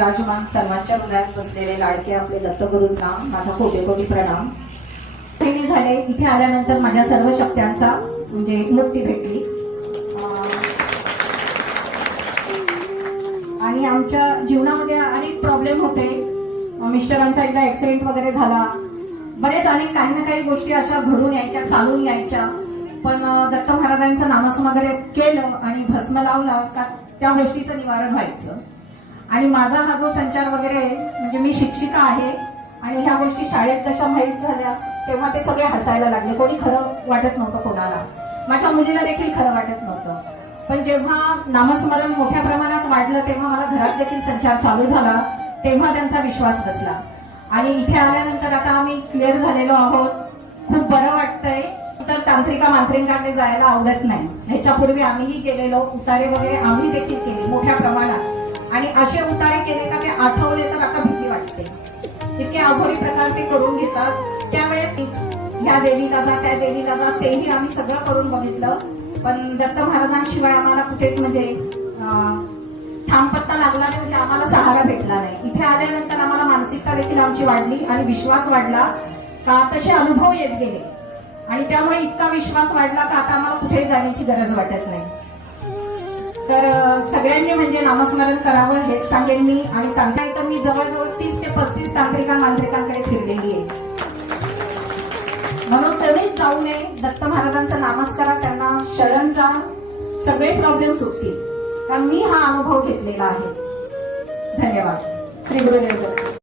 विराजमान सर्वांच्या हृदयात बसलेले लाडके आपले दत्तगुरूंना माझा कोटी कोटी प्रणाम. मी झाले इथे आल्यानंतर माझ्या सर्व शक्त्यांचा म्हणजे मुक्ती भेटली आणि आमच्या जीवनामध्ये अनेक प्रॉब्लेम होते. मिस्टरांचा एकदा ऍक्सिडेंट वगैरे झाला, बरेच अनेक काही ना काही गोष्टी अशा घडून यायच्या, चालून यायच्या. पण दत्त महाराजांचं नामस्मरण वगैरे केलं आणि भस्म लावला का त्या गोष्टीचं निवारण व्हायचं. आणि माझा हा जो संचार वगैरे म्हणजे मी शिक्षिका आहे आणि ह्या गोष्टी शाळेत जशा माहीत झाल्या तेव्हा ते सगळे हसायला लागले. कोणी खरं वाटत नव्हतं कोणाला, माझ्या मुलीला देखील खरं वाटत नव्हतं. पण जेव्हा नामस्मरण मोठ्या प्रमाणात वाढलं तेव्हा मला घरात देखील संचार चालू झाला, तेव्हा त्यांचा विश्वास बसला. आणि इथे आल्यानंतर आता आम्ही क्लिअर झालेलो आहोत, खूप बरं वाटतंय. तर तांत्रिका मांत्रिकांकडे जायला आवडत नाही. ह्याच्यापूर्वी आम्हीही गेलेलो, उतारे वगैरे आम्ही देखील केले मोठ्या प्रमाणात. आणि असे उतारे केले का ते आठवले तर आता भीती वाटते. इतके अघोरी प्रकार ते करून घेतात. त्यावेळेस ह्या देवीला जा, त्या देवीला जा, तेही आम्ही सगळं करून बघितलं. पण दत्त महाराजांशिवाय आम्हाला कुठेच म्हणजे ठामपत्ता लागला नाही, म्हणजे आम्हाला सहारा भेटला नाही. इथे आल्यानंतर आम्हाला मानसिकता देखील आमची वाढली आणि विश्वास वाढला का तसे अनुभव येत गेले. आणि त्यामुळे इतका विश्वास वाढला का आता आम्हाला कुठेही जाण्याची गरज वाटत नाही. तर सगळ्यांनी म्हणजे नामस्मरण करावं हेच सांगेन मी. आणि तांत्रिक तर मी जवळजवळ 30 ते 35 तांत्रिका मांत्रिकांकडे फिरलेली आहे. म्हणून कधीच जाऊ नये, दत्त महाराजांचा नामस्मरण करा, त्यांना शरण जा, सगळे प्रॉब्लेम सुटतील. कारण मी हा अनुभव घेतलेला आहे. धन्यवाद. श्री गुरुदेव दत्त.